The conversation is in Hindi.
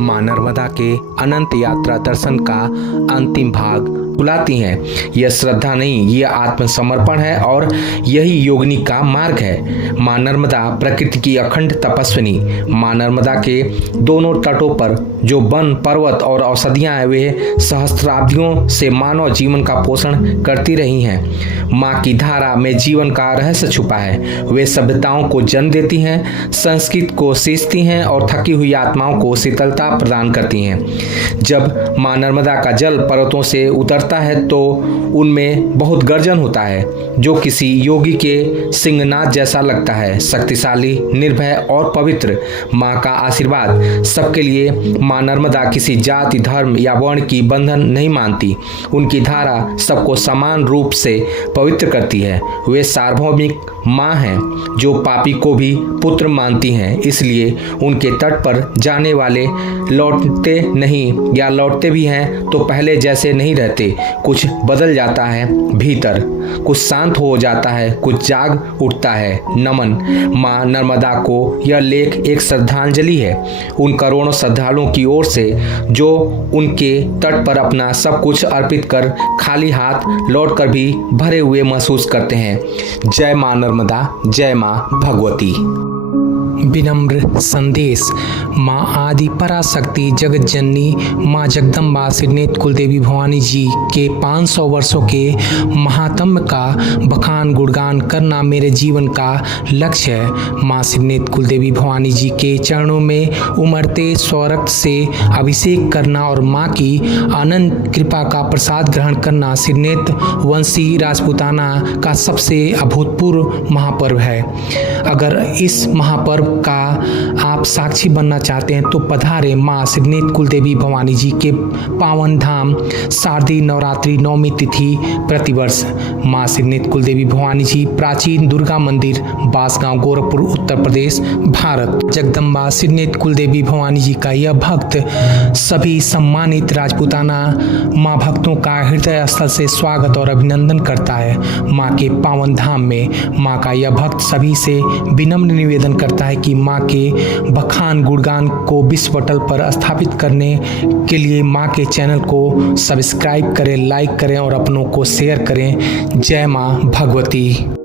माँ नर्मदा के अनंत यात्रा दर्शन का अंतिम भाग बुलाती हैं। यह श्रद्धा नहीं, यह आत्मसमर्पण है और यही योगिनी का मार्ग है। माँ नर्मदा प्रकृति की अखंड तपस्विनी। माँ नर्मदा के दोनों तटों पर जो वन, पर्वत और औषधियाँ हैं, वे सहस्त्राब्दियों से मानव जीवन का पोषण करती रही हैं। माँ की धारा में जीवन का रहस्य छुपा है। वे सभ्यताओं को जन्म देती हैं, संस्कृति को सींचती हैं और थकी हुई आत्माओं को शीतलता प्रदान करती हैं। जब माँ नर्मदा का जल पर्वतों से उतरता है तो उनमें बहुत गर्जन होता है, जो किसी योगी के सिंहनाद जैसा लगता है। शक्तिशाली, निर्भय और पवित्र माँ का आशीर्वाद सबके लिए। माँ नर्मदा किसी जाति, धर्म या वर्ण की बंधन नहीं मानती। उनकी धारा सबको समान रूप से पवित्र करती है। वे सार्वभौमिक माँ हैं जो पापी को भी पुत्र मानती हैं। इसलिए उनके तट पर जाने वाले लौटते नहीं, या लौटते भी हैं तो पहले जैसे नहीं रहते। कुछ बदल जाता है भीतर, कुछ शांत हो जाता है, कुछ जाग उठता है। नमन। माँ नर्मदा को यह लेख एक श्रद्धांजलि है उन करोड़ों श्रद्धालुओं की ओर से जो उनके तट पर अपना सब कुछ अर्पित कर खाली हाथ लौटकर भी भरे हुए महसूस करते हैं। जय माँ नर्मदा, जय माँ भगवती। विनम्र संदेश। माँ आदि पराशक्ति जगत जननी माँ जगदम्बा श्रीनेत कुलदेवी भवानी जी के 500 वर्षों के महात्म्य का बखान गुणगान करना मेरे जीवन का लक्ष्य है। माँ श्रीनेत कुलदेवी भवानी जी के चरणों में उमड़ते स्वरक्त से अभिषेक करना और माँ की अनंत कृपा का प्रसाद ग्रहण करना श्रीनेत वंशी राजपूताना का सबसे अभूतपूर्व महापर्व है। अगर इस महापर्व का आप साक्षी बनना चाहते हैं तो पधारे माँ श्रीनेत कुलदेवी भवानी जी के पावन धाम। शारदीय नवरात्रि नवमी तिथि प्रतिवर्ष। माँ श्रीनेत कुलदेवी भवानी जी प्राचीन दुर्गा मंदिर, बांसगांव, गोरखपुर, उत्तर प्रदेश, भारत। जगदम्बा श्रीनेत कुलदेवी भवानी जी का यह भक्त सभी सम्मानित राजपूताना माँ भक्तों का हृदय स्थल से स्वागत और अभिनंदन करता है। माँ के पावन धाम में माँ का यह भक्त सभी से विनम्र निवेदन करता है कि माँ के बखान गुणगान को विश्व पटल पर स्थापित करने के लिए माँ के चैनल को सब्सक्राइब करें, लाइक करें और अपनों को शेयर करें। जय माँ भगवती।